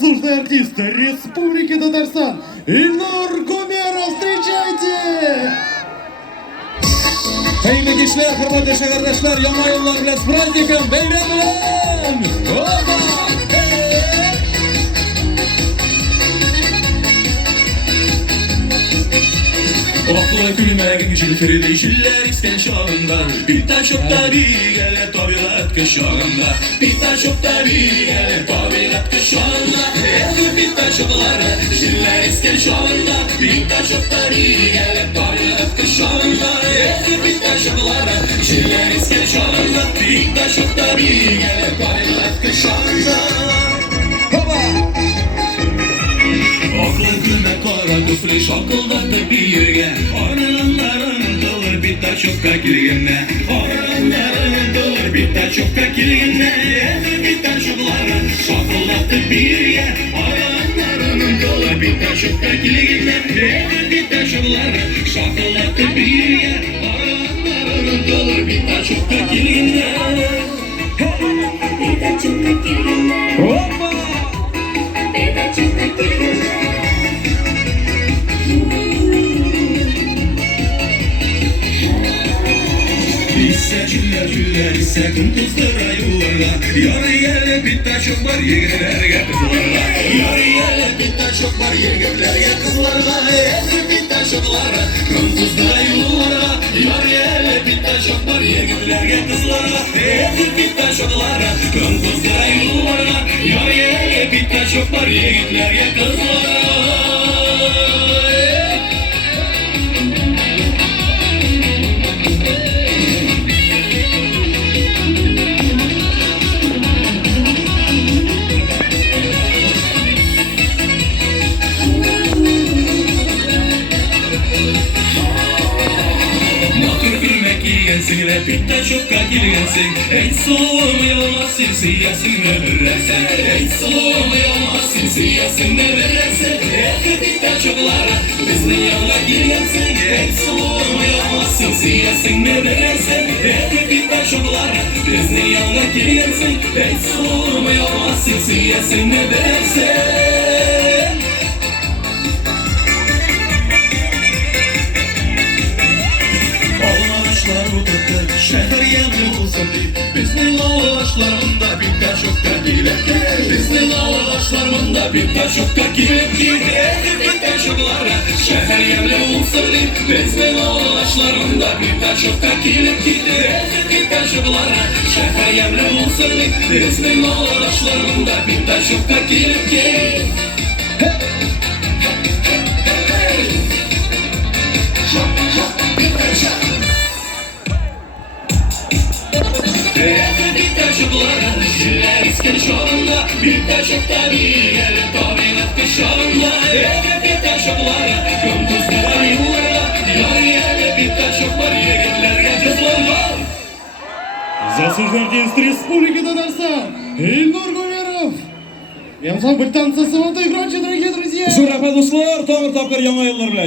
Заслуженный артист Республики Татарстан Ильнур Гумеров, встречайте! Hayırlı gençler, hürmetli kardeşler, yama yıllar bilen, prazdnikem, bayram bilen! Oba! Okula gülmegen jilfirdi jiller isken şağında Bitta şokta bir gele tabiat kışağında Bitta şokta bir gele tabiat kışağında Ehli bitta şoklara jiller isken şağında Bitta şokta bir gele tabiat kışağında Ehli bitta şoklara jiller isken şağında Bitta şokta bir gele tabiat kışağında Aklın gülme kara küflü şakıldadı bir yerge Arılanların dılır bir taşıkka kirgenne Arılanların dılır bir taşıkka kirgenne Bir taşıkları şakıldadı bir yerge Arılanların dılır bir taşıkka kirgenne Bir taşıkları şakıldadı bir yerge Arılanların dılır bir taşıkka kirgenne Bir taşıkka kirgenne Hoppa! Bir taşıkka kirgenne Güller ise kıntızdıra yuvarla Yarı yerle bir taşık var yegerlerge kızlarla Yarı yerle bir taşık var yegerlerge kızlarla Ezri bir taşıklara kıntızdıra yuvarla Yarı yerle bir taşık var yegerlerge kızlarla Ezri bir taşıklara kıntızdıra yuvarla Yarı yerle bir taşık var yegerlerge kızlarla Sine bitta şokka girgensin Ey soğumu yolmaz sinsiyesin ne verirsen Ey soğumu yolmaz sinsiyesin ne verirsen Ey bitta şoklara bizden yola girgensin Ey soğumu yolmaz sinsiyesin ne verirsen Ey bitta şoklara bizden yola girgensin Ey soğumu yolmaz sinsiyesin ne verirsen Şehir yemli olsun deyip Biznin ağlaşlarında bir taşıkta girek Biznin ağlaşlarında bir taşıkta girek Bir taşıklara şehir yemli olsun deyip Biznin ağlaşlarında bir taşıkta girek Bir taşıklara şehir yemli olsun deyip Biznin ağlaşlarında bir taşıkta girek Bir taşıkta bir yere tabiat kışağında Bir taşıklara gündüzler yıllara Yarı yerle bir taşık var yegerlerge kızlarla Заслуженный артист Республики Татарстан Ильнур Гумеров И ансамбль танца «Саванта» играйте, дорогие друзья! Zor rahmet dostlar, tamir tapkar yama yıllar bilen